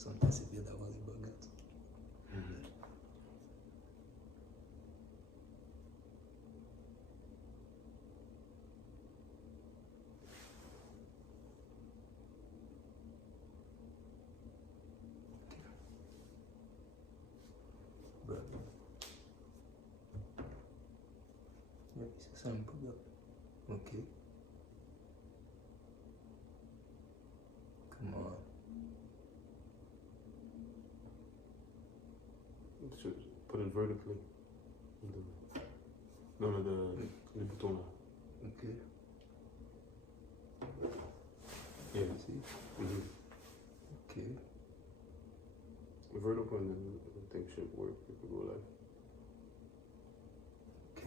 Sometimes c'est bien d'avoir les bagages. C'est ça un peu là. Ok. Come on. Put it vertically. No, le bouton là. Ok. Yeah. See? Ok. Vertical and then the thing should work. It could go like. Ok.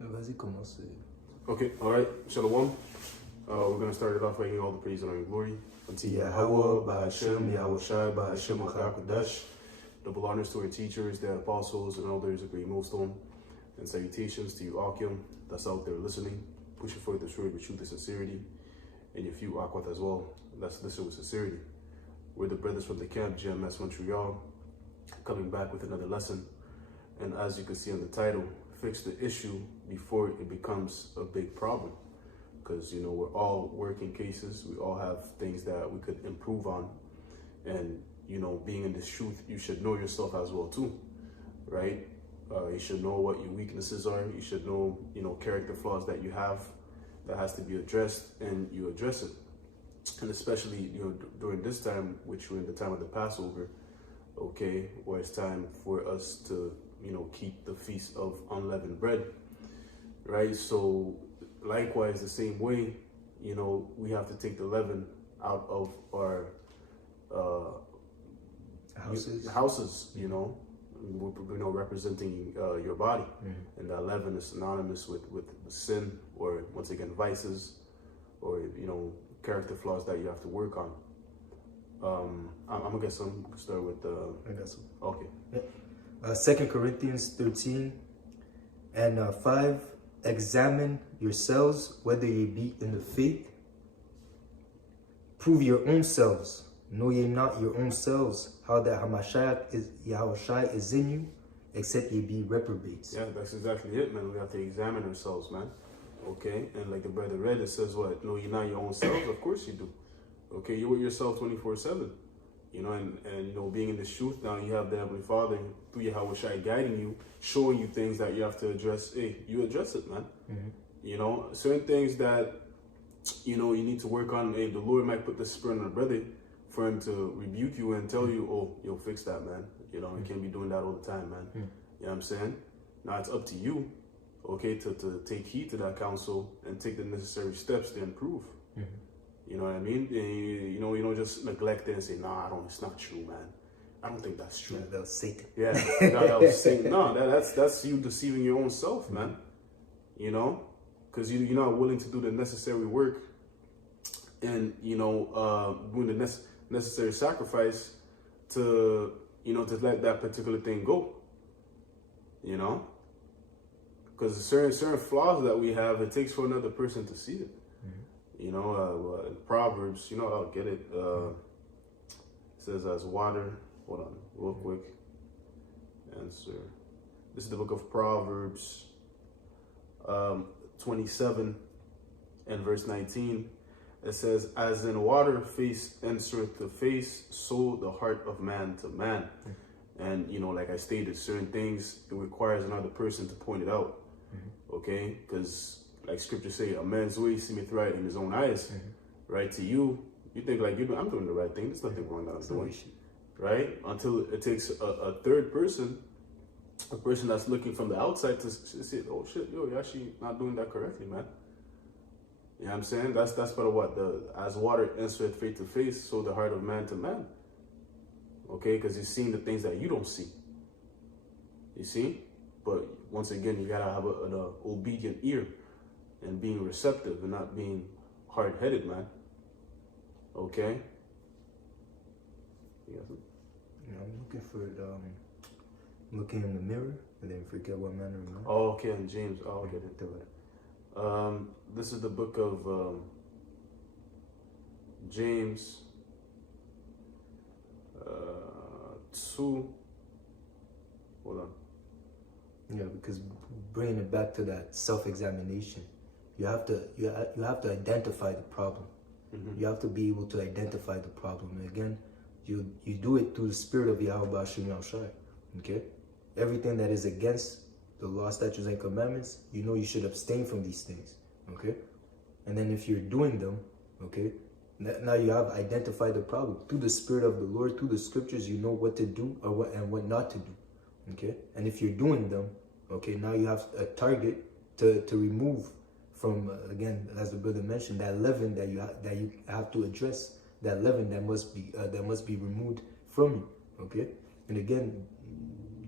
Vas-y, commence. Okay, alright. Shalom. We're going to start it off by giving all the praise and honor and glory unto Yahweh, Ba'ashem, Yahushai, Ba'ashem, HaKadosh. Double honors to our teachers, the apostles, and elders of Great Millstone. And salutations to you, Akim, that's out there listening, pushing forth the word with truth and sincerity. And your few Akwat as well, that's listening with sincerity. We're the brothers from the camp, GMS Montreal, coming back with another lesson. And as you can see on the title, fix the issue before it becomes a big problem. Because, you know, we're all working cases. We all have things that we could improve on. And, you know, being in this truth, you should know yourself as well too, right? You should know what your weaknesses are. You should know, you know, character flaws that you have that has to be addressed, and you address it. And especially, you know, during this time, which we're in the time of the Passover, okay, where it's time for us to, you know, keep the feast of unleavened bread, right? So likewise, the same way, you know, we have to take the leaven out of our houses, you know, representing your body. And that leaven is synonymous with sin, or once again, vices, or, you know, character flaws that you have to work on. I'm gonna get some. Start with I got some. Okay. Yeah. 2 Corinthians 13 and 5. Examine yourselves whether ye be in the faith. Prove your own selves. Know ye not your own selves how that Yahushai is in you, except ye be reprobates. Yeah, that's exactly it, man. We have to examine ourselves, man. Okay, and like the brother read, it says what? Know ye not your own selves? Of course you do. Okay, you're with yourself 24/7. You know, and you know, being in this truth now, you have the Heavenly Father through Yahushai guiding you, showing you things that you have to address. Hey, you address it, man. You know, certain things that, you know, you need to work on. Hey, the Lord might put the spirit on a brother for him to rebuke you and tell you, oh, you'll fix that, man. You know, you can't be doing that all the time, man. You know what I'm saying? Now it's up to you, okay, to take heed to that counsel and take the necessary steps to improve. You know what I mean? And you don't just neglect it and say, nah, it's not true, man. I don't think that's true. Yeah, that was Satan. Yeah, that was Satan. No, that's you deceiving your own self, man. You know, because you're not willing to do the necessary work and, you know, doing the necessary sacrifice to, you know, to let that particular thing go. You know, because certain flaws that we have, it takes for another person to see it. You know, in Proverbs, you know, I'll get it. It says as water. Hold on, real quick. Answer. This is the book of Proverbs, 27 and verse 19. It says, as in water face answereth to face, so the heart of man to man. And, you know, like I stated, certain things, it requires another person to point it out. Okay? Because, like scripture say, a man's way seemeth right in his own eyes. Right? To you, you think like, I'm doing the right thing. There's nothing wrong that I'm doing. Right? Until it takes a third person, a person that's looking from the outside to say, oh shit, yo, you're actually not doing that correctly, man. You know what I'm saying? That's part of what as water answereth face to face, so the heart of man to man. Okay, because he's seeing the things that you don't see. You see? But once again, you gotta have an obedient ear and being receptive and not being hard-headed, man. Okay? You got something? I'm looking for looking in the mirror and then forget what manner of man. Oh, okay, and James. Oh, okay. This is the book of James 2. Hold on. Yeah, because bringing it back to that self-examination, you have to identify the problem. Mm-hmm. You have to be able to identify the problem. And again, you do it through the spirit of Yahweh Ba'ashem Yahushai. Okay? Everything that is against the law, statutes, and commandments, you should abstain from these things. Okay? And then if you're doing them, okay, now you have identified the problem. Through the spirit of the Lord, through the scriptures, you know what to do or what not to do. Okay? And if you're doing them, okay, now you have a target to remove from, again, as the brother mentioned, that leaven that you have to address, that leaven that must be removed from you. Okay? And again,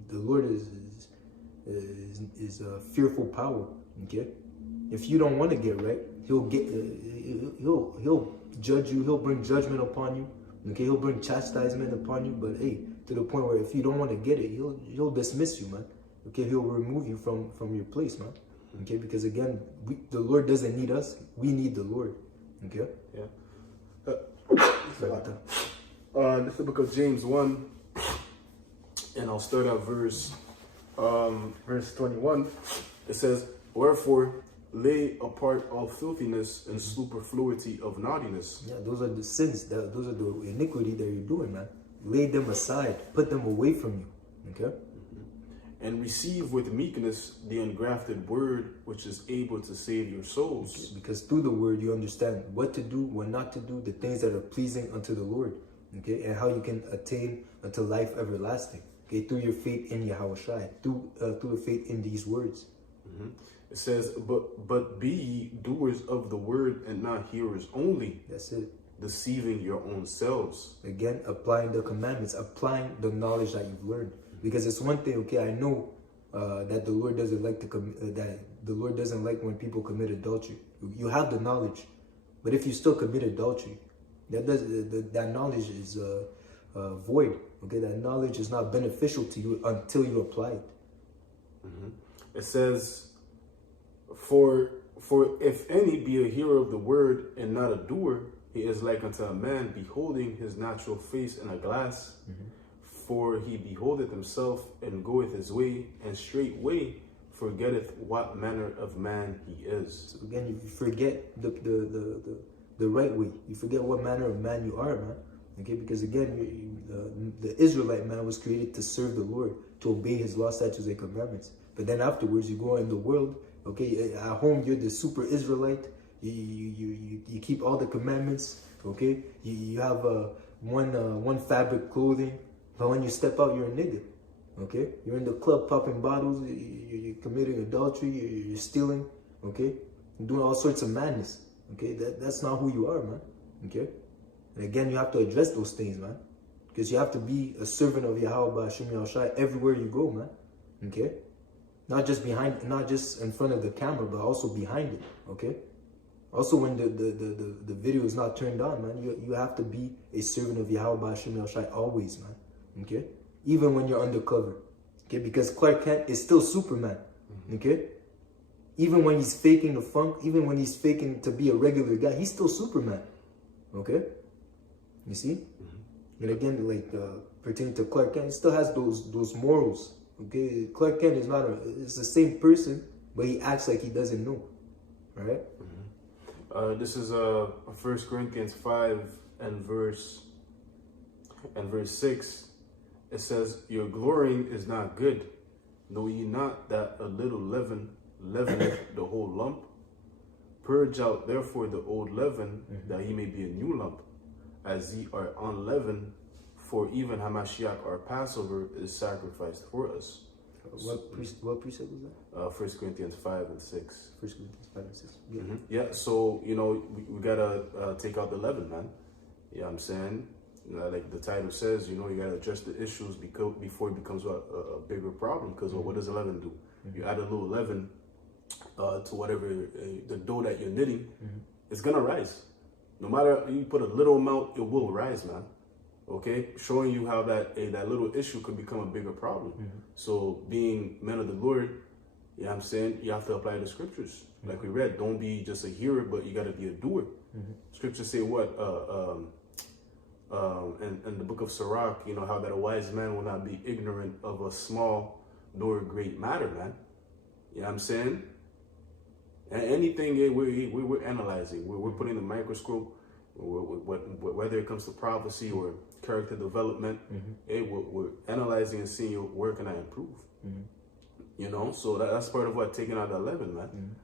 the Lord is a fearful power. Okay? If you don't want to get right, he'll judge you. He'll bring judgment upon you. Okay? He'll bring chastisement upon you. But hey, to the point where if you don't want to get it, he'll dismiss you, man. Okay? He'll remove you from your place, man. Okay? Because again, the Lord doesn't need us. We need the Lord. Okay? Yeah. This is the book of James 1, and I'll start at verse 21. It says, "Wherefore lay apart all filthiness and superfluity of naughtiness." Yeah, those are the sins. Those are the iniquity that you're doing, man. Lay them aside. Put them away from you. Okay? And receive with meekness the engrafted word, which is able to save your souls. Okay, because through the word you understand what to do, what not to do, the things that are pleasing unto the Lord. Okay, and how you can attain unto life everlasting. Okay, through your faith in Yahushua, through the faith in these words. Mm-hmm. It says, but be ye doers of the word and not hearers only. That's it. Deceiving your own selves. Again, applying the commandments, applying the knowledge that you've learned. Because it's one thing, okay, I know that the Lord doesn't like when people commit adultery. You have the knowledge, but if you still commit adultery, that knowledge is void. Okay, that knowledge is not beneficial to you until you apply it. Mm-hmm. It says, for if any be a hearer of the word and not a doer, he is like unto a man beholding his natural face in a glass. Mm-hmm. For he beholdeth himself and goeth his way, and straightway forgetteth what manner of man he is. So again, you forget the right way. You forget what manner of man you are, man. Okay, because again, the Israelite man was created to serve the Lord, to obey his law, statutes, and commandments. But then afterwards, you go in the world. Okay, at home you're the super Israelite. You keep all the commandments. Okay, you have one fabric clothing. But when you step out, you're a nigga. Okay? You're in the club popping bottles, you're committing adultery, you're stealing, okay? You're doing all sorts of madness. Okay? That's not who you are, man. Okay? And again, you have to address those things, man. Because you have to be a servant of Yahweh Ba'ashem Yahushai everywhere you go, man. Okay? Not just in front of the camera, but also behind it. Okay? Also, when the video is not turned on, man, you have to be a servant of Yahweh Ba'ashem Yahushai always, man. Okay, even when you're undercover, okay, because Clark Kent is still Superman. Okay, even when he's faking the funk, even when he's faking to be a regular guy, he's still Superman. Okay, you see. And again, like pertaining to Clark Kent, he still has those morals. Okay, Clark Kent is it's the same person, but he acts like he doesn't know. All right. This is 1 Corinthians 5 and verse 6. It says, "Your glorying is not good. Know ye not that a little leaven leaveneth the whole lump? Purge out therefore the old leaven, that ye may be a new lump, as ye are unleavened. For even Hamashiach, our Passover, is sacrificed for us." What precept was that? 1 Corinthians 5 and 6. 1 Corinthians 5 and 6. Yeah. Mm-hmm. Yeah, so, we gotta take out the leaven, man. You know what I'm saying? Like the title says, you gotta address the issues before it becomes a bigger problem. Because what does leaven do? You add a little leaven to whatever the dough that you're knitting, it's gonna rise. No matter you put a little amount, it will rise, man. Okay, showing you how that that little issue could become a bigger problem. So being men of the Lord, you know what I'm saying, you have to apply the scriptures. Like we read, don't be just a hearer, but you got to be a doer. Scriptures say what? In the book of Sirach, you know, how that a wise man will not be ignorant of a small nor a great matter, man. You know what I'm saying? And anything we're analyzing, we're putting the microscope, whether it comes to prophecy or character development, we're analyzing and seeing where can I improve. You know, so that's part of what taking out that leaven, man.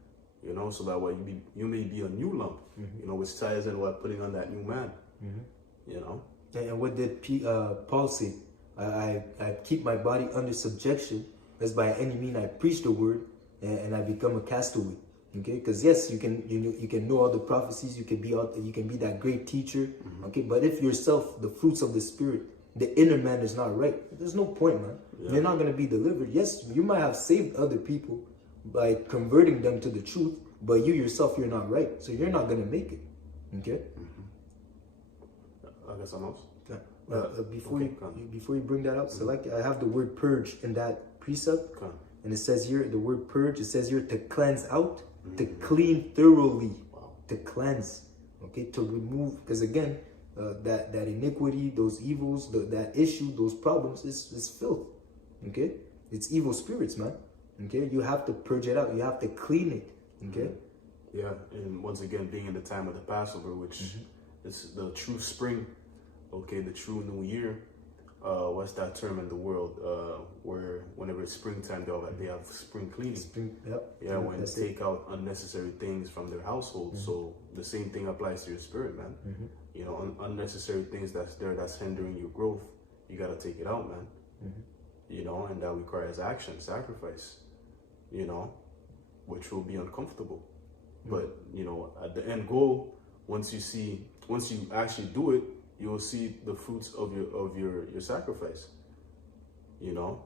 You know, so that way you may be a new lump. You know, which ties in what putting on that new man. You know. And what did Paul say? I keep my body under subjection, as by any means I preach the word, and I become a castaway. Okay, because yes, you can know all the prophecies, you can be that great teacher. Okay, but if yourself, the fruits of the spirit, the inner man is not right, there's no point, man. You're not gonna be delivered. Yes, you might have saved other people by converting them to the truth, but you yourself, you're not right, so you're not gonna make it. Okay. I got something else. Before you bring that out, so like I have the word purge in that precept, and it says here the word purge. It says here to cleanse out, to clean thoroughly, to cleanse. Okay, to remove, because again, that iniquity, those evils, that issue, those problems is filth. Okay, it's evil spirits, man. Okay, you have to purge it out. You have to clean it. Okay. Yeah, and once again, being in the time of the Passover, which is the true spring. Okay, the true new year. What's that term in the world? Where whenever it's springtime, they have spring cleaning. Yeah, when they take out unnecessary things from their household. So the same thing applies to your spirit, man. You know, unnecessary things that's hindering your growth. You got to take it out, man. You know, and that requires action, sacrifice. You know, which will be uncomfortable. But you know, at the end goal, once you actually do it, you will see the fruits of your sacrifice. You know.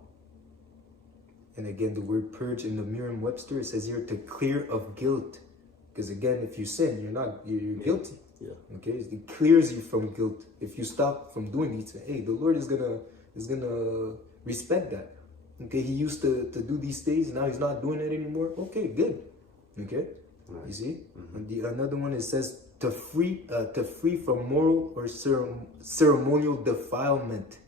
And again, the word purge in the Merriam-Webster, it says here to clear of guilt. Because again, if you sin, you're guilty. Yeah. Okay, it clears you from guilt. If you stop from doing these, hey, the Lord is gonna respect that. Okay, He used to do these things, now He's not doing it anymore. Okay, good. Okay, right. You see. And another one, it says to free from moral or ceremonial defilement.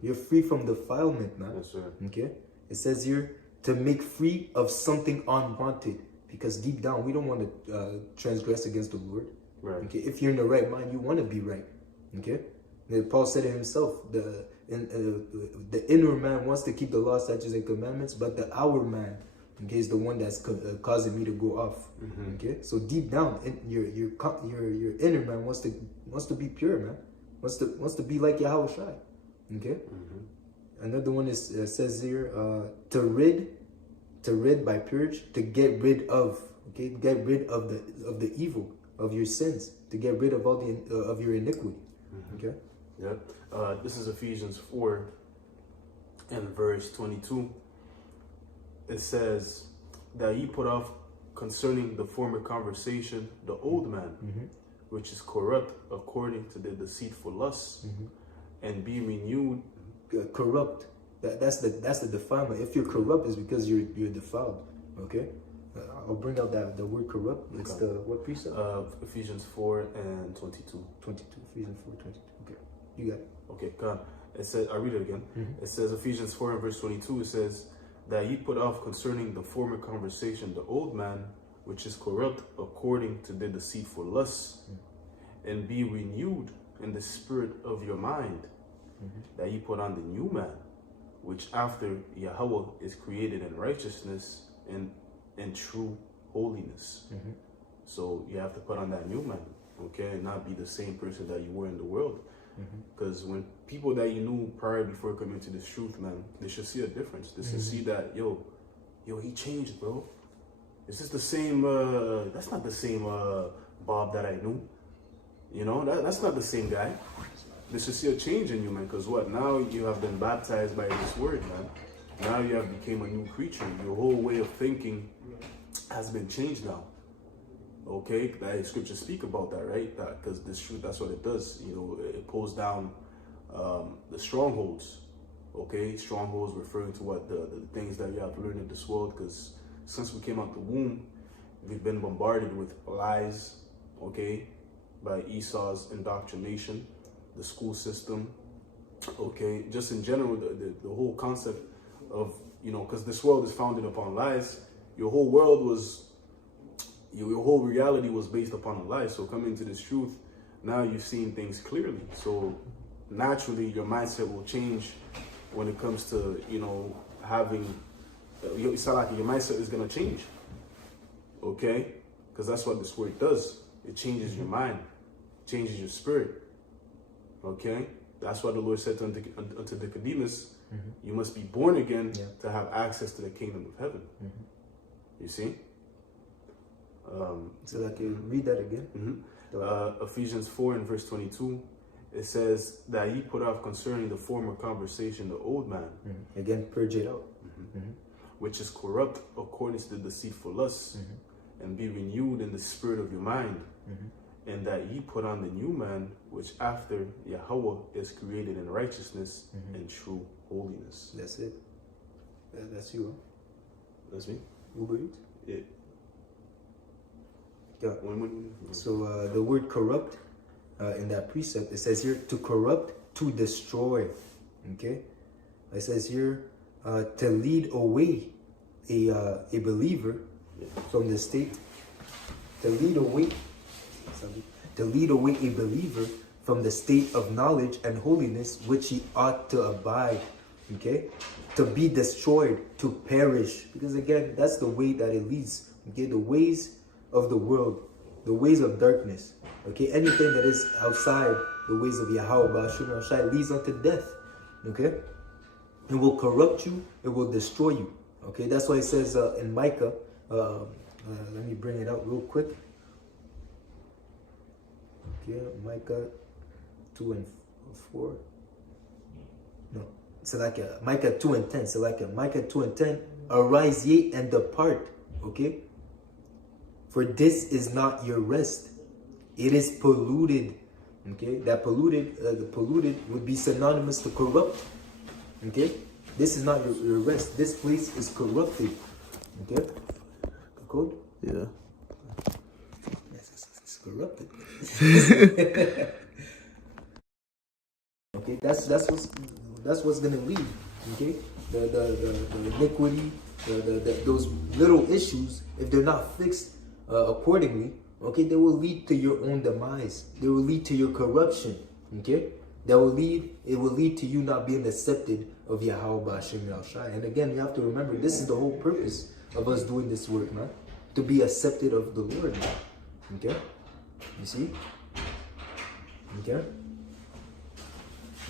You're free from defilement, man. Yes, sir. Okay, it says here to make free of something unwanted, because deep down we don't want to transgress against the Lord. Right. Okay, if you're in the right mind, you want to be right. Okay, Paul said it himself. The inner man wants to keep the law, statutes, and commandments, but the outer man, okay, is the one that's causing me to go off. Okay, so deep down, your inner man wants to be pure, man. Wants to be like Yahweh Shai. Okay. Another one says here to rid by purge, to get rid of. Okay, get rid of the evil of your sins, to get rid of all of your iniquity. Okay. Yeah. This is Ephesians 4 and verse 22. It says that ye put off concerning the former conversation the old man, which is corrupt according to the deceitful lusts, and be renewed. Corrupt. That's the defilement. If you're corrupt, it's because you're defiled. Okay. I'll bring out the word corrupt. It's the what precept? Ephesians 4 and 22. 22. Ephesians 4, 22. Okay. You got it. Okay, God. It says, I read it again. It says Ephesians 4 and verse 22. It says that ye put off concerning the former conversation the old man, which is corrupt according to the deceitful lusts, and be renewed in the spirit of your mind, that ye put on the new man, which after Yahweh is created in righteousness and true holiness. So you have to put on that new man, okay, and not be the same person that you were in the world. Because when people that you knew prior before coming to this truth, man, they should see a difference. They should see that, yo, he changed, bro. Is this the same? That's not the same Bob that I knew. You know, that's not the same guy. They should see a change in you, man. Because what? Now you have been baptized by this word, man. Now you have become a new creature. Your whole way of thinking has been changed now. Okay, that scriptures speak about that, right? Because this truth, that's what it does. You know, it pulls down the strongholds. Okay, strongholds referring to what the things that you have learned in this world, because since we came out the womb, we've been bombarded with lies, okay, by Esau's indoctrination, the school system, okay, just in general, the whole concept of, because this world is founded upon lies. Your whole world was, your whole reality was based upon a lie. So coming to this truth, now you've seen things clearly. So naturally, your mindset will change when it comes to, having, it's not like your mindset is going to change, okay? Because that's what this word does. It changes your mind, changes your spirit, okay? That's why the Lord said unto Nicodemus, you must be born again to have access to the kingdom of heaven. You see? So I can read that again. Ephesians 4 and verse 22, it says that ye put off concerning the former conversation the old man. Again, purge it out. Which is corrupt according to the deceitful lusts, and be renewed in the spirit of your mind, and that ye put on the new man, which after Yahweh is created in righteousness and true holiness. That's it. That's you, huh? That's me? Uber Eats? Yeah. Yeah. So the word corrupt in that precept, it says here to corrupt, to destroy. Okay? It says here to lead away a believer from the state. To lead away a believer from the state of knowledge and holiness which he ought to abide. Okay? To be destroyed, to perish. Because again, that's the way that it leads. Okay? The ways of the world, the ways of darkness. Okay? Anything that is outside the ways of Yahweh Ba'ashim Shai leads unto death. Okay? It will corrupt you. It will destroy you. Okay? That's why it says in Micah, let me bring it out real quick. Okay, Micah 2 and 4. No, it's like Micah 2 and 10. So like Micah 2 and 10. Arise ye and depart. Okay, for this is not your rest. It is polluted. Okay, that polluted, the polluted would be synonymous to corrupt. Okay, this is not your rest. This place is corrupted. Okay, code. Yeah. It's corrupted. Okay, that's what's gonna lead. Okay, the iniquity, those little issues, if they're not fixed accordingly, okay, they will lead to your own demise. They will lead to your corruption. Okay, it will lead to you not being accepted of Yahweh Ba'ashim Yahushai. And again, you have to remember, this is the whole purpose of us doing this work, man. To be accepted of the Lord, man. Okay, you see. Okay.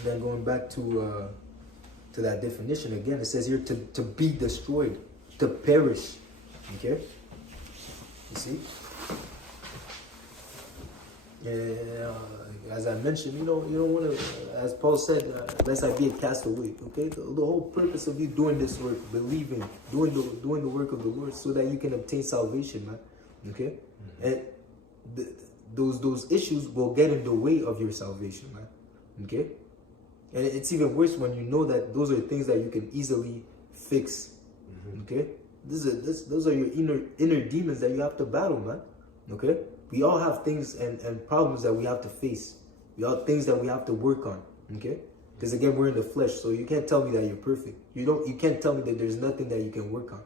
Then going back to that definition again, it says here to be destroyed, to perish. Okay. You see. As I mentioned, you don't want to, as Paul said, lest I be a castaway. Okay. The whole purpose of you doing this work, believing, doing the work of the Lord, so that you can obtain salvation, man. Okay. And those issues will get in the way of your salvation, man. Okay? And it's even worse when you know that those are things that you can easily fix. Okay? Those are your inner demons that you have to battle, man. Okay? We all have things and problems that we have to face. We all have things that we have to work on. Okay? Because again, we're in the flesh, so you can't tell me that you're perfect. You can't tell me that there's nothing that you can work on.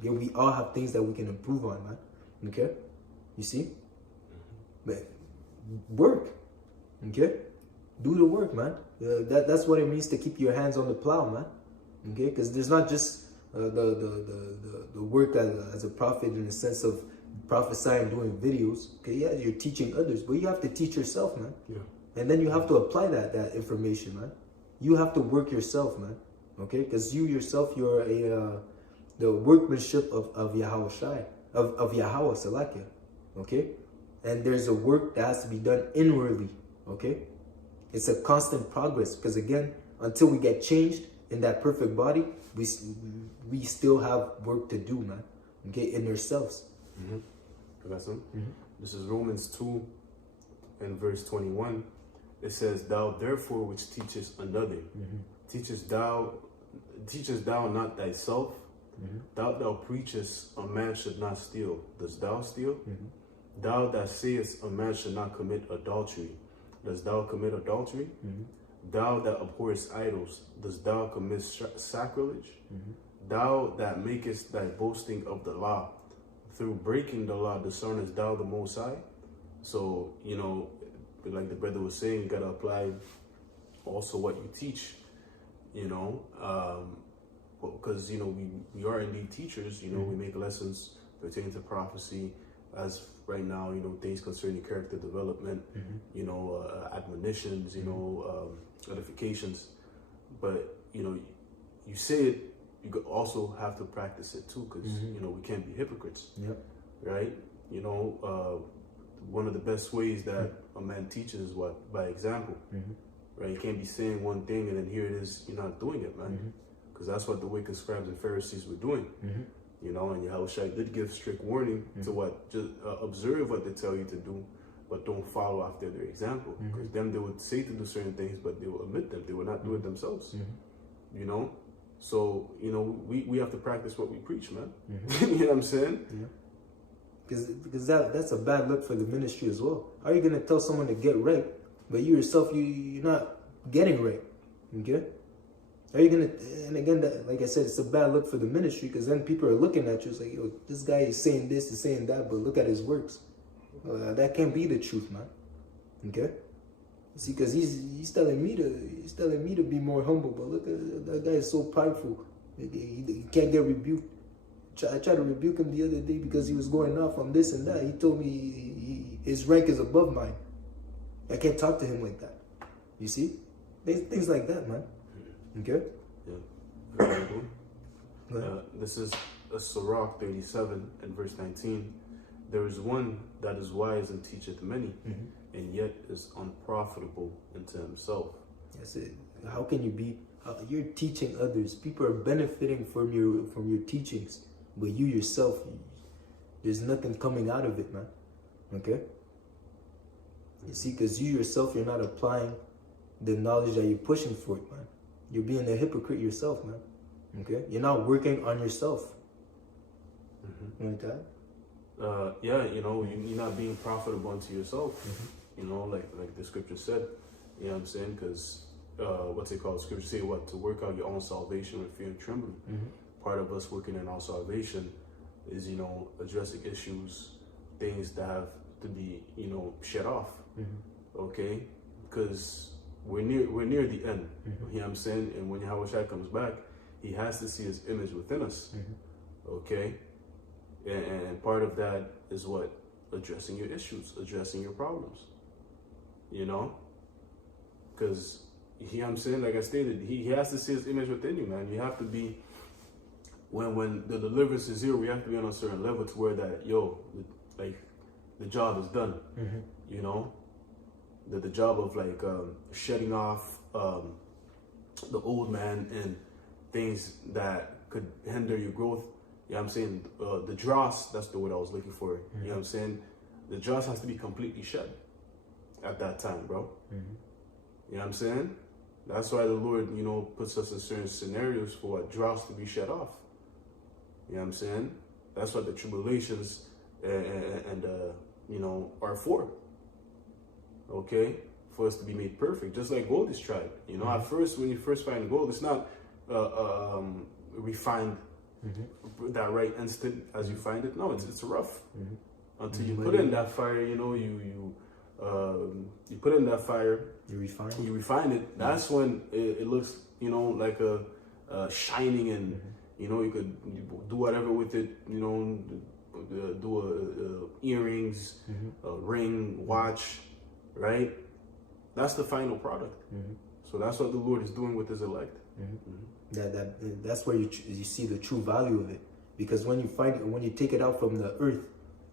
Okay? We all have things that we can improve on, man. Okay? You see? But work, okay? Do the work, man. That's what it means to keep your hands on the plow, man. Okay? Because there's not just the work as a prophet in the sense of prophesying, doing videos. Okay, yeah, you're teaching others, but you have to teach yourself, man. Yeah. And then you have to apply that information, man. You have to work yourself, man. Okay? Because you yourself, you're the workmanship of Yahweh Shai, of Yahweh Salakia. Okay? And there's a work that has to be done inwardly, okay? It's a constant progress, because again, until we get changed in that perfect body, we still have work to do, man, okay, in ourselves. This is Romans 2 and verse 21. it says, "Thou therefore which teachest another, teachest thou not thyself? Thou preachest a man should not steal. Dost thou steal? Thou that sayest a man should not commit adultery. Dost thou commit adultery? Thou that abhorrest idols, dost thou commit sacrilege? Thou that makest thy boasting of the law, through breaking the law discernest thou the Most High?" So, you know, like the brother was saying, you got to apply also what you teach, you know, because, you know, we are indeed teachers, you know, we make lessons pertaining to prophecy, as right now, you know, things concerning character development, you know, admonitions, you know, edifications. But, you know, you say it, you also have to practice it too, because, you know, we can't be hypocrites, right? You know, one of the best ways that a man teaches is what? By example, right? You can't be saying one thing and then here it is, you're not doing it, man. Because that's what the wicked scribes and Pharisees were doing. You know, and Yahushua did give strict warning to what? Just observe what they tell you to do, but don't follow after their example. Because them, they would say to do certain things, but they will omit them. They will not do it themselves. You know? So, you know, we have to practice what we preach, man. You know what I'm saying? Because that's a bad look for the ministry as well. How are you going to tell someone to get right, but you yourself, you're not getting right? Okay? Are you going to, and again, that, like I said, it's a bad look for the ministry, because then people are looking at you, it's like, yo, this guy is saying this, is saying that, but look at his works. That can't be the truth, man. Okay? See, because he's telling me to be more humble, but look at that guy is so prideful. He can't get rebuked. I tried to rebuke him the other day because he was going off on this and that. He told me his rank is above mine. I can't talk to him like that. You see? Things like that, man. Okay? Yeah. Very cool. This is Sirach 37 and verse 19. "There is one that is wise and teacheth many, and yet is unprofitable unto himself." That's it. How can you be? You're teaching others. People are benefiting from your teachings, but you yourself, there's nothing coming out of it, man. Okay? You see, because you yourself, you're not applying the knowledge that you're pushing for it, man. You're being a hypocrite yourself, man. Okay? You're not working on yourself. You know that? Yeah, you know, you're not being profitable unto yourself. You know, like the scripture said. You know what I'm saying? Because what's it called? Scripture say what? To work out your own salvation with fear and trembling. Part of us working in our salvation is, you know, addressing issues, things that have to be, you know, shut off. Okay? Because we're near the end. You know what I'm saying? And when Yahushua comes back, he has to see his image within us. Okay? And part of that is what? Addressing your issues, addressing your problems. You know? Because, you know what I'm saying? Like I stated, he has to see his image within you, man. You have to be, when the deliverance is here, we have to be on a certain level to where that, like, the job is done. You know? The job of, like, shedding off the old man and things that could hinder your growth. You know what I'm saying? The dross, that's the word I was looking for. You know what I'm saying? The dross has to be completely shed at that time, bro. You know what I'm saying? That's why the Lord, you know, puts us in certain scenarios for what dross to be shed off. You know what I'm saying? That's what the tribulations and you know, are for. Okay? For us to be made perfect, just like gold is tried. You know, at first, when you first find gold, it's not refined that right instant as you find it. No, it's rough until you put in that fire. You know, you put in that fire. You refine it. That's when it looks, you know, like a shining, and you know, you could do whatever with it. You know, do earrings, a ring, watch, right? That's the final product. So that's what the Lord is doing with his elect. That's where you see the true value of it, because when you find it, when you take it out from the earth,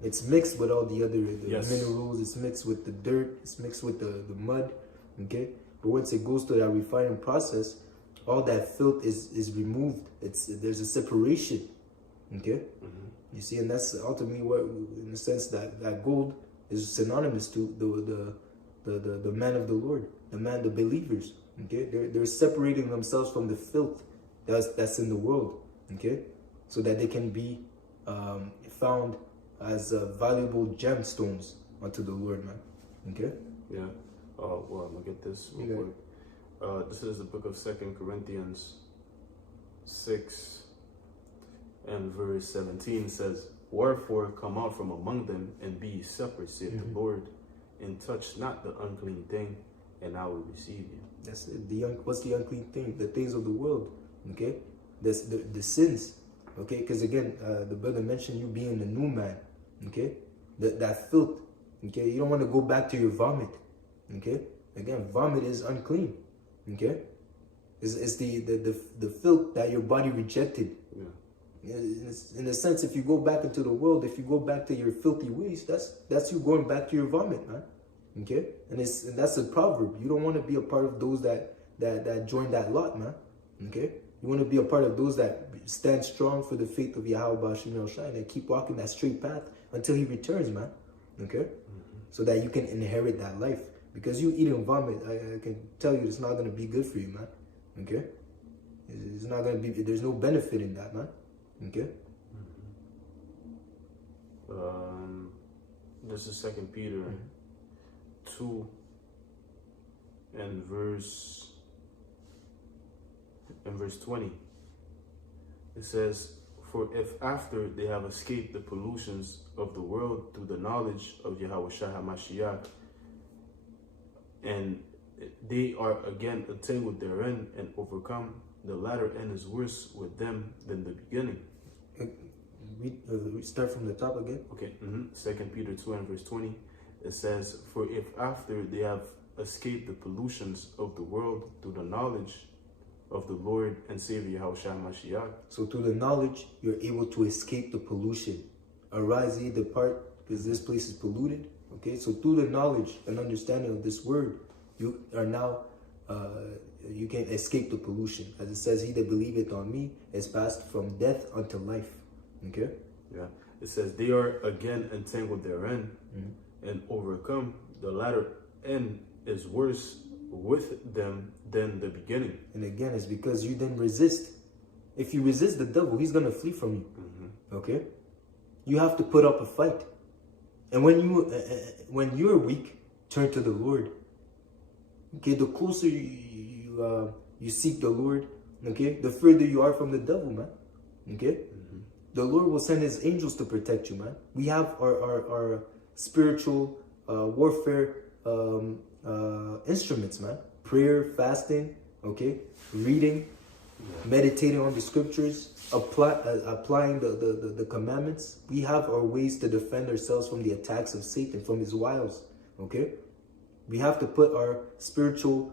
it's mixed with all the other minerals. It's mixed with the dirt. It's mixed with the mud. Okay, but once it goes through that refining process, all that filth is removed. There's a separation. Okay, you see, and that's ultimately what, in the sense that gold is synonymous to the man of the Lord, the believers. Okay, they're separating themselves from the filth that's in the world. Okay, so that they can be found as valuable gemstones unto the Lord, man. Okay. Yeah. Well, look at this real quick. This is the book of 2 Corinthians 6 and verse 17 says, "Wherefore come out from among them and be separate, saith the Lord, and touch not the unclean thing, and I will receive you." That's it. What's the unclean thing? The things of the world. Okay, that's the sins. Okay, because again, the brother mentioned you being a new man. Okay, that filth. Okay, you don't want to go back to your vomit. Okay, again, vomit is unclean. Okay, it's the filth that your body rejected. Yeah. In a sense, if you go back into the world, if you go back to your filthy ways, that's you going back to your vomit, man. Okay, and that's a proverb. You don't want to be a part of those that join that lot, man. Okay, you want to be a part of those that stand strong for the faith of Yahweh Ba'Shem Yahushua and keep walking that straight path until He returns, man. Okay, so that you can inherit that life. Because you eating vomit, I can tell you, it's not going to be good for you, man. Okay, it's not going to be. There's no benefit in that, man. Okay. This is 2 Peter 2 and verse 20. It says, "For if after they have escaped the pollutions of the world through the knowledge of Yahweh Shah HaMashiach, and they are again entangled therein and overcome, the latter end is worse with them than the beginning." We start from the top again. Okay. 2 Peter 2 and verse 20. It says, "For if after they have escaped the pollutions of the world through the knowledge of the Lord and Savior Yahushua Mashiach." So through the knowledge, you're able to escape the pollution. Arise ye, depart, because this place is polluted. Okay, so through the knowledge and understanding of this word, you are now, you can escape the pollution. As it says, "He that believeth on me is passed from death unto life." Okay? Yeah. It says, "They are again entangled therein and overcome. The latter end is worse with them than the beginning." And again, it's because you didn't resist. If you resist the devil, he's going to flee from you. Okay? You have to put up a fight. And when you're weak, turn to the Lord. Okay, the closer you seek the Lord, okay, the further you are from the devil, man. Okay? The Lord will send His angels to protect you, man. We have our spiritual warfare instruments, man. Prayer, fasting, okay, reading, meditating on the scriptures, applying the commandments. We have our ways to defend ourselves from the attacks of Satan, from his wiles. Okay, we have to put our spiritual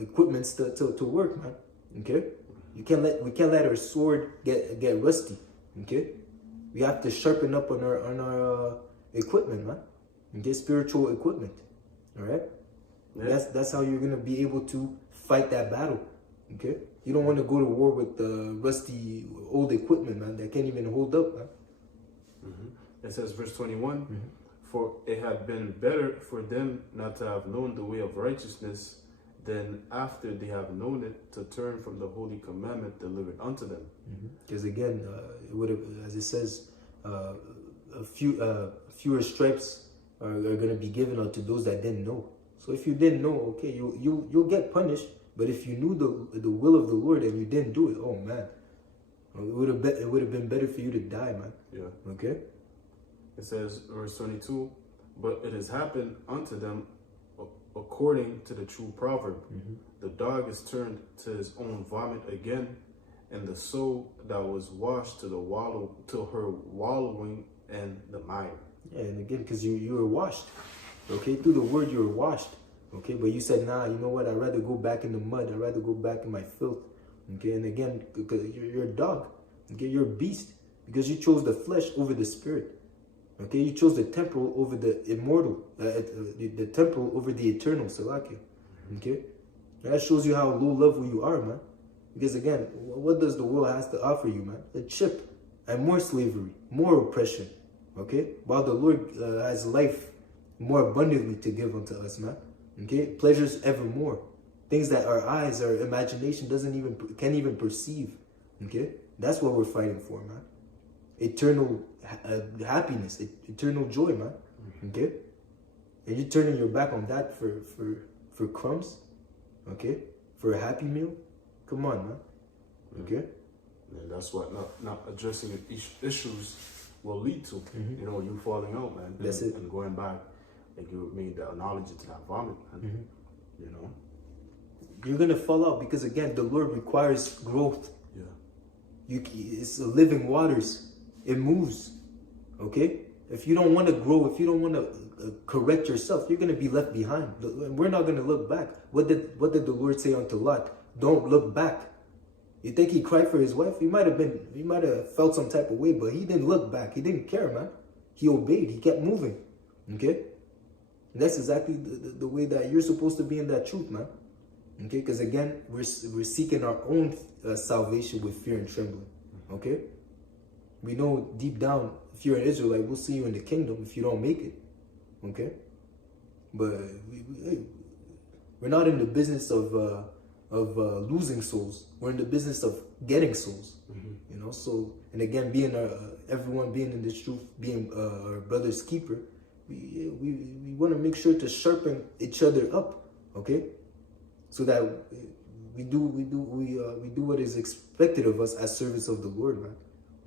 equipments to work, man. Okay, we can't let our sword get rusty. Okay, we have to sharpen up on our equipment, man. Okay, spiritual equipment. All right. Yeah. That's how you're gonna be able to fight that battle. Okay, you don't want to go to war with rusty old equipment, man, that can't even hold up, man. It says, verse 21, "For it had been better for them not to have known the way of righteousness than after they have known it to turn from the holy commandment delivered unto them." Because again, it would have, as it says, fewer stripes are going to be given unto those that didn't know. So if you didn't know, okay, you'll get punished. But if you knew the will of the Lord and you didn't do it, oh man, it would have been better for you to die, man. Yeah. Okay. It says, verse 22, "But it has happened unto them according to the true proverb. The dog is turned to his own vomit again, and the soul that was washed to her wallowing in the mire." Yeah, and again, because you were washed. Okay, through the word you were washed. Okay, but you said, nah, you know what? I'd rather go back in the mud. I'd rather go back in my filth. Okay, and again, because you're a dog. Okay, you're a beast. Because you chose the flesh over the spirit. Okay, you chose the temporal over the immortal. The temporal over the eternal. Salaki. Okay, and that shows you how low level you are, man. Because again, what does the world has to offer you, man? A chip and more slavery, more oppression. Okay, while the Lord has life, more abundantly to give unto us, man. Okay, pleasures evermore, things that our eyes, our imagination can't even perceive. Okay, that's what we're fighting for, man. Eternal happiness, eternal joy, man. Okay, and you're turning your back on that for crumbs, okay, for a happy meal. Come on, man. Okay. And that's what not addressing issues will lead to. You know, you falling out, man. That's it. And going back, like you made the analogy to that vomit, man. You know, You're gonna fall out because again, the Lord requires growth. yeah. It's a living waters. It moves. Okay. If you don't want to grow, if you don't want to correct yourself, you're gonna be left behind. We're not gonna look back. What did the Lord say unto Lot? Don't look back. You think he cried for his wife? He might have felt some type of way, but he didn't look back. He didn't care, man. He obeyed. He kept moving. Okay? And that's exactly the way that you're supposed to be in that truth, man. Okay? Because again, we're seeking our own salvation with fear and trembling. Okay? We know deep down, if you're an Israelite, we'll see you in the kingdom if you don't make it. Okay? But we're not in the business of losing souls. We're in the business of getting souls. You know, so, and again, being everyone being in this truth, being our brother's keeper, we want to make sure to sharpen each other up, okay, so that we do what is expected of us as servants of the Lord, man.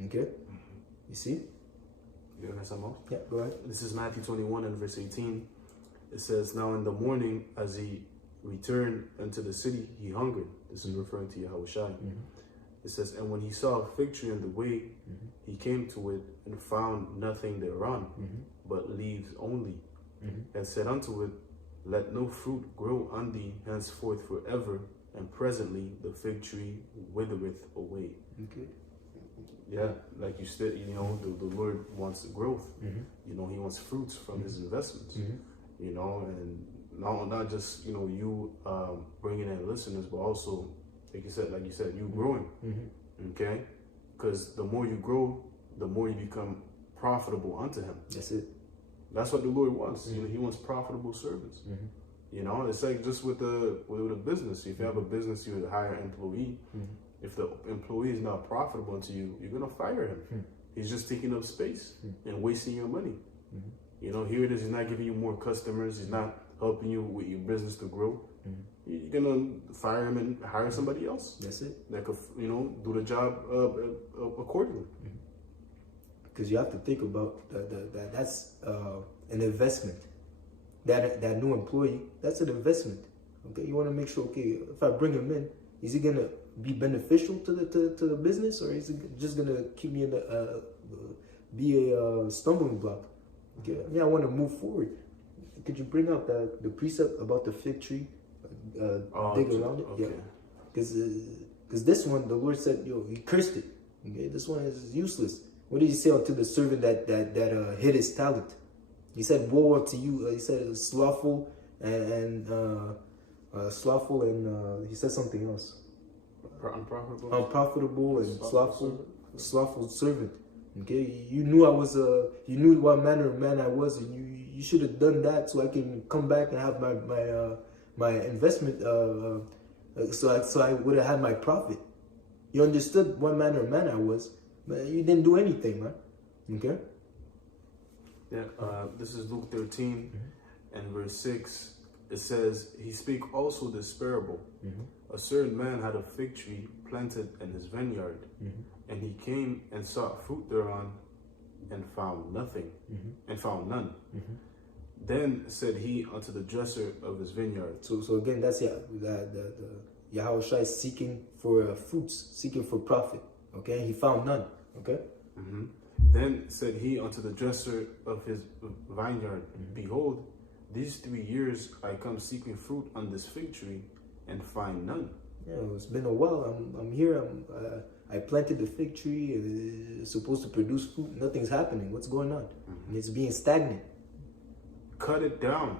Okay, you see? You hear some more? Yeah, go ahead. This is Matthew 21 and verse 18. It says, "Now in the morning, as he returned into the city, he hungered." This is referring to Yahushua. It says, "And when he saw a fig tree in the way, he came to it and found nothing thereon, but leaves only, and said unto it, Let no fruit grow on thee henceforth forever. And presently the fig tree withereth away." Okay. Yeah, like you said, you know, the Lord wants growth. You know, he wants fruits from his investments. You know, and not just, you know, you bringing in listeners, but also, like you said, you growing. Okay, because the more you grow, the more you become profitable unto him. That's it. That's what the Lord wants. You know, he wants profitable servants. You know, it's like just with a business. If you have a business, you hire an employee. If the employee is not profitable to you, you're gonna fire him. He's just taking up space and wasting your money. You know, here it is. He's not giving you more customers. He's not helping you with your business to grow. You're gonna fire him and hire somebody else. That's it. That could, you know, do the job accordingly. Because you have to think about that's an investment. That new employee, that's an investment. Okay, you want to make sure. Okay, if I bring him in, is he gonna be beneficial to the business, or is it just gonna keep me in be a stumbling block? Okay, I want to move forward. Could you bring out the precept about the fig tree? Dig around it. Okay. Yeah, because this one, the Lord said, he cursed it. Okay, this one is useless. What did he say unto the servant that hid his talent? He said, "Woe unto you!" He said, "Slothful and he said something else. Unprofitable and slothful servant. Okay, you knew you knew what manner of man I was, and you should have done that so I can come back and have my investment. So I would have had my profit. You understood what manner of man I was, but you didn't do anything, man. Okay." Yeah, this is Luke 13 and verse 6. It says, "He spake also this parable. A certain man had a fig tree planted in his vineyard, and he came and sought fruit thereon, and found nothing, and found none. Then said he unto the dresser of his vineyard." So again, that's the Yahushua is seeking for fruits, seeking for profit. Okay, he found none. Okay. Then said he unto the dresser of his vineyard, "Behold, these 3 years I come seeking fruit on this fig tree, and find none." Yeah, it's been a while. I'm here. I planted the fig tree. It's supposed to produce fruit. Nothing's happening. What's going on? And it's being stagnant. "Cut it down.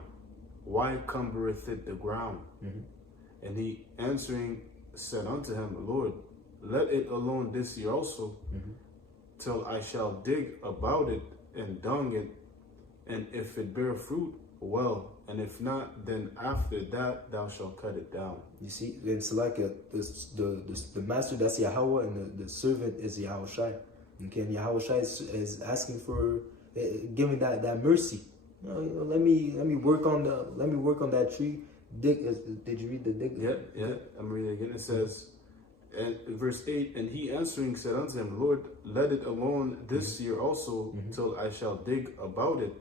Why cumbereth it the ground?" And he answering said unto him, "Lord, let it alone this year also, till I shall dig about it and dung it, and if it bear fruit, well, and if not, then after that thou shalt cut it down. You see, it's like the master, that's Yahweh, and the servant is Yahushai. Okay, and Yahushai is asking for giving that mercy. Let me work on that tree. Did you read the dig? Yeah. I'm reading it again. It says, and verse 8, and he answering said unto him, Lord, let it alone this year also, till I shall dig about it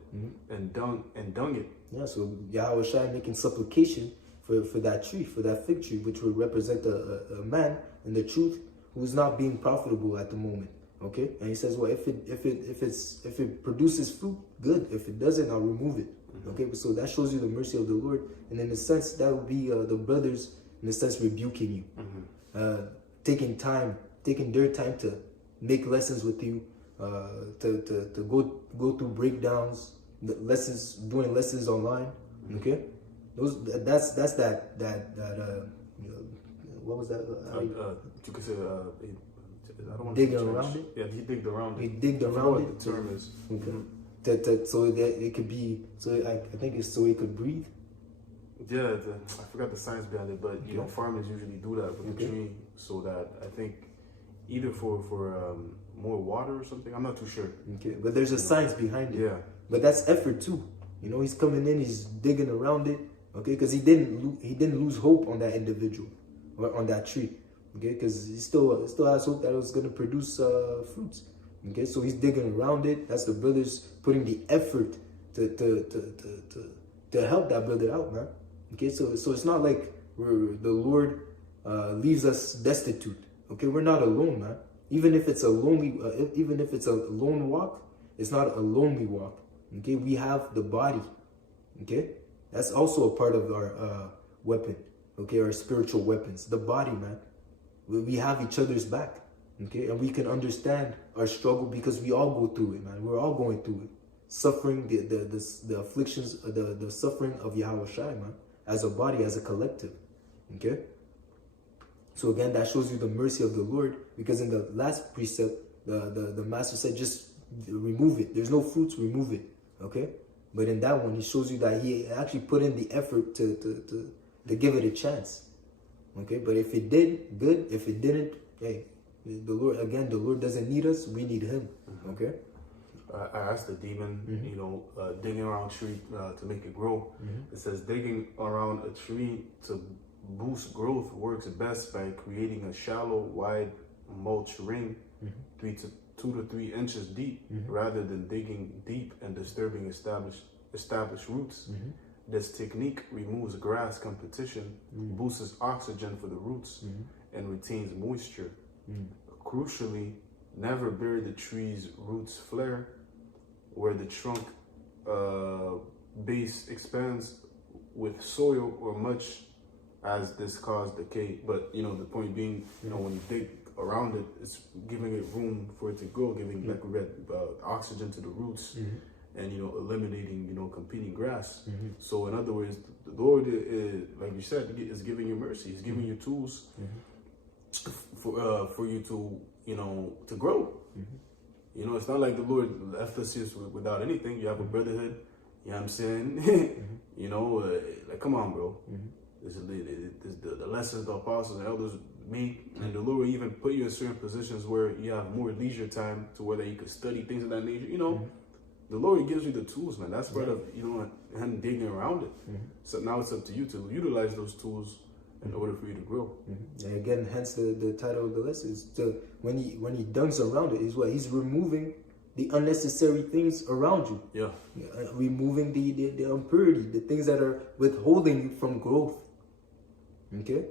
and dung it. Yeah, so Yahushua making supplication for that tree, for that fig tree, which would represent a man in the truth who's not being profitable at the moment. Okay, and he says, well, if it produces fruit, good. If it doesn't, I'll remove it. Okay, so that shows you the mercy of the Lord, and in a sense, that would be the brothers, in a sense, rebuking you, taking their time to make lessons with you, to go through breakdowns, doing lessons online. Okay, that's that what was that? You could say I don't want digging around it. Yeah, he digged around it. He digged around it. What the term is. Okay. So that it could be. So I think it's so it could breathe. Yeah, I forgot the science behind it, but you know, farmers usually do that with the tree, so that I think either for more water or something. I'm not too sure. Okay, but there's a science behind it. Yeah. But that's effort too. You know, he's coming in, he's digging around it. Okay, because he didn't lose hope on that individual or on that tree. Okay, because he still has hope that it was going to produce fruits. Okay, so he's digging around it. That's the brothers putting the effort to help that brother out, man. Okay, so it's not like the Lord leaves us destitute. Okay, we're not alone, man. Even if it's a lone walk, it's not a lonely walk. Okay, we have the body. Okay, that's also a part of our weapon. Okay, our spiritual weapons, the body, man. We have each other's back. Okay, and we can understand our struggle because we all go through it, man. We're all going through it, suffering the afflictions, the suffering of Yahushua, man, as a body, as a collective. Okay. So again, that shows you the mercy of the Lord, because in the last precept, the master said, just remove it. There's no fruits, remove it. Okay. But in that one, he shows you that he actually put in the effort to give it a chance. Okay. But if it did, good. If it didn't, hey, the Lord doesn't need us. We need him. Okay. I asked the demon, digging around a tree to make it grow. It says digging around a tree to boost growth works best by creating a shallow, wide mulch ring, 2 to 3 inches deep, rather than digging deep and disturbing established roots. This technique removes grass competition, boosts oxygen for the roots, and retains moisture. Crucially, never bury the tree's roots flare, where the trunk base expands with soil or much, as this causes decay. But the point being, when you dig around it, it's giving it room for it to grow, giving like we read oxygen to the roots, and eliminating competing grass. So in other words, the Lord is, like you said, is giving you mercy. He's giving you tools for you to grow. It's not like the Lord left us here without anything. You have a brotherhood. You know what I'm saying? Like, come on, bro. This is the lessons the apostles and elders make, and the Lord will even put you in certain positions where you have more leisure time to where you could study things of that nature. The Lord gives you the tools, man. That's part of him digging around it. So now it's up to you to utilize those tools in order for you to grow. And again, hence the title of the lesson is when he dunks around it, is what he's removing the unnecessary things around you. Yeah. Removing the impurity, the things that are withholding you from growth. Okay?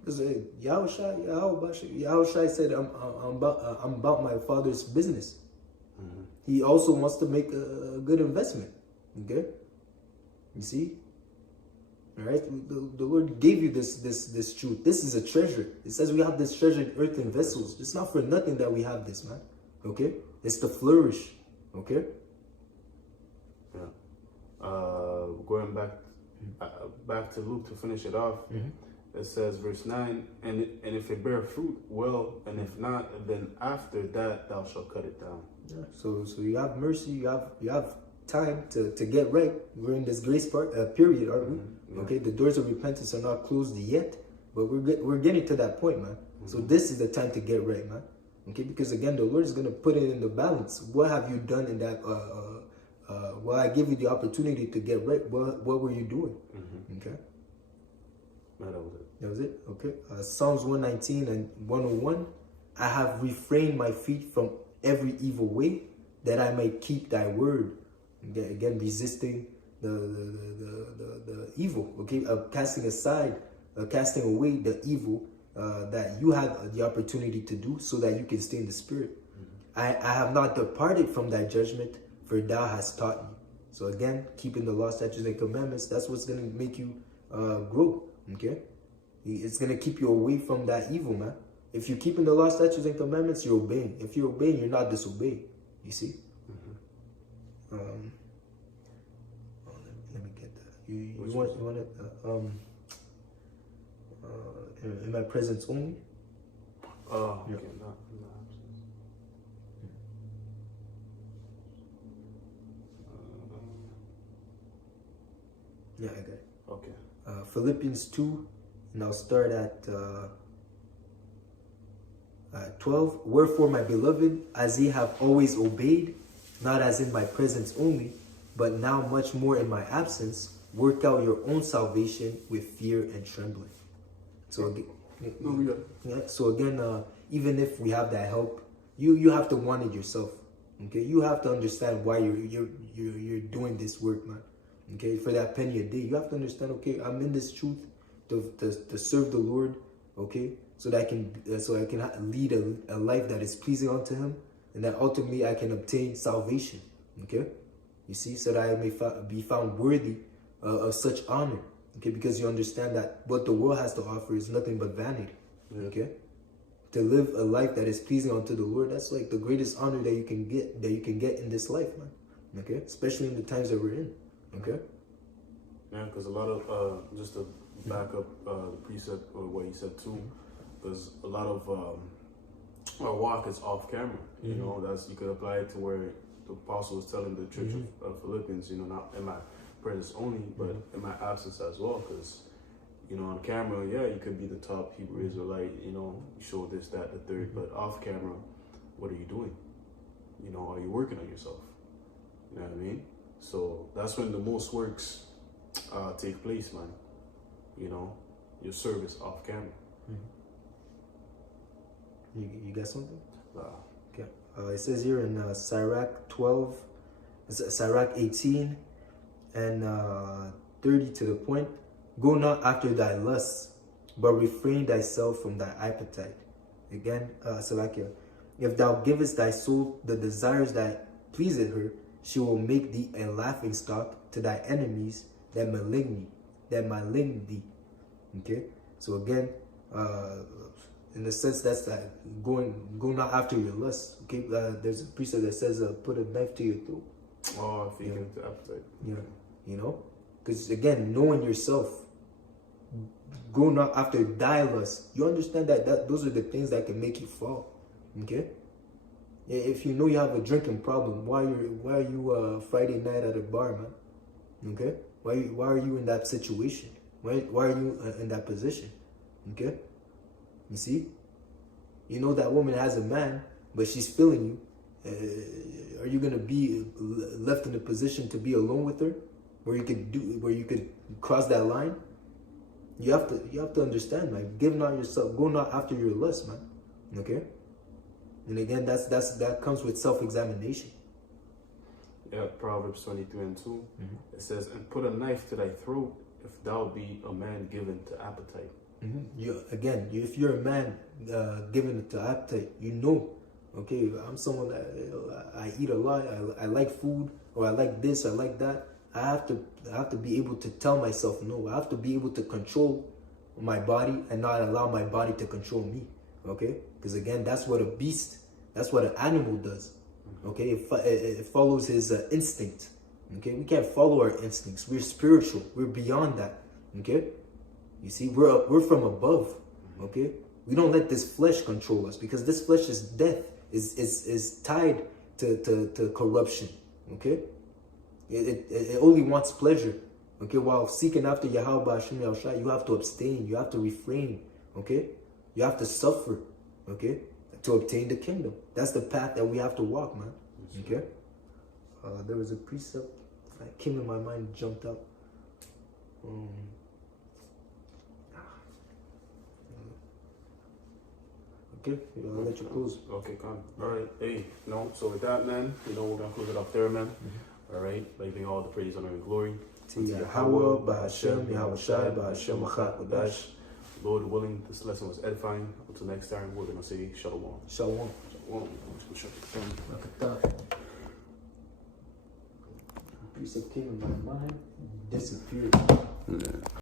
Because Yahushua said, I'm about my Father's business. He also wants to make a good investment. Okay? You see? All right? The Lord gave you this truth. This is a treasure. It says we have this treasure in earthen vessels. It's not for nothing that we have this, man. Okay? It's to flourish. Okay? Yeah. Going back to Luke to finish it off. It says, verse 9, and if it bear fruit, well, and if not, then after that thou shalt cut it down. Yeah. So you have mercy, you have time to get right. We're in this grace period, aren't we? Yeah. Okay, the doors of repentance are not closed yet, but we're getting to that point, man. So this is the time to get right, man. Okay, because again, the Lord is going to put it in the balance. What have you done in that? Well, I gave you the opportunity to get right. What were you doing? Okay. No, that was it. That was it? Okay. Psalms 119 and 101. I have refrained my feet from every evil way, that I may keep thy word. Again, resisting the evil. Okay. Casting away the evil that you had the opportunity to do, so that you can stay in the spirit. I have not departed from thy judgment, for thou hast taught me. So again, keeping the law, statutes, and commandments, that's what's going to make you grow. Okay. It's going to keep you away from that evil, man. If you're keeping the law, statutes, and commandments, you're obeying. If you're obeying, you're not disobeying. You see? Let me get that. You want it? In my presence only? Oh, okay. Yeah. No. Yeah, I got it. Okay. Philippians 2, and I'll start at 12. Wherefore, my beloved, as ye have always obeyed, not as in my presence only, but now much more in my absence, work out your own salvation with fear and trembling. So again, so again, even if we have that help, you have to want it yourself. Okay, you have to understand why you're doing this work, man. Okay, for that penny a day, you have to understand. Okay, I'm in this truth to serve the Lord. Okay, so that I can lead a life that is pleasing unto Him, and that ultimately I can obtain salvation. Okay, you see, so that I may be found worthy of such honor. Okay, because you understand that what the world has to offer is nothing but vanity. Yeah. Okay, to live a life that is pleasing unto the Lord, that's like the greatest honor that you can get in this life, man. Okay, especially in the times that we're in. Okay. Yeah, because a lot of just to back up the precept or what he said too, because a lot of our walk is off camera. You know, that's, you could apply it to where the apostle was telling the church of Philippians. You know, not in my presence only, but in my absence as well. Because, you know, on camera, yeah, you could be the top Hebrew Israelite. You know, you show this, that, the third. But off camera, what are you doing? You know, are you working on yourself? You know what I mean? So that's when the most works take place, man. You know, your service off camera. You got something? Okay. It says here in Sirach 12, Sirach 18 and 30 to the point, go not after thy lusts, but refrain thyself from thy appetite. Again, Salakia, if thou givest thy soul the desires that pleaseth her, she will make thee a laughing stock to thy enemies that malign thee. Okay, so again, in the sense that's that go not after your lust. Okay, there's a precept that says put a knife to your throat. Oh, if you get into appetite. Yeah, you know, because again, knowing yourself, go not after thy lust. You understand that those are the things that can make you fall. Okay. If you know you have a drinking problem, why are you Friday night at a bar, man? Okay, why are you in that situation? Why are you in that position? Okay, you see, you know that woman has a man, but she's feeling you. Are you gonna be left in a position to be alone with her, where you could cross that line? You have to understand, like, give not yourself, go not after your lust, man. Okay. And again, that comes with self-examination. Yeah, Proverbs 23 and 2. It says, and put a knife to thy throat if thou be a man given to appetite. If you're a man given to appetite, you know, okay, I'm someone that I eat a lot. I like food, or I like this, I like that. I have to be able to tell myself no. I have to be able to control my body and not allow my body to control me. Okay, because again, that's what an animal does. Okay, it follows his instinct. Okay, we can't follow our instincts. We're spiritual. We're beyond that. Okay, you see, we're from above. Okay, we don't let this flesh control us, because this flesh is death. Is tied to corruption. Okay, It only wants pleasure. Okay, while seeking after Yahweh Hashem Yahushua, you have to abstain, you have to refrain, okay? You have to suffer, okay, to obtain the kingdom. That's the path that we have to walk, man. Okay? There was a precept that came in my mind, jumped out. Okay, I'll let you close. Okay, come. All right. Hey, so with that, man, we're going to close it up there, man. All right. Giving all the praise, honor, and glory to Yahweh, Ba'ashem, Yahushai, Ba'ashem, Achat, Wadash. Lord willing, this lesson was edifying. Until next time, we're going to say Shalom. Shalom. Shalom. Precept came in my mind, disappeared. Yeah.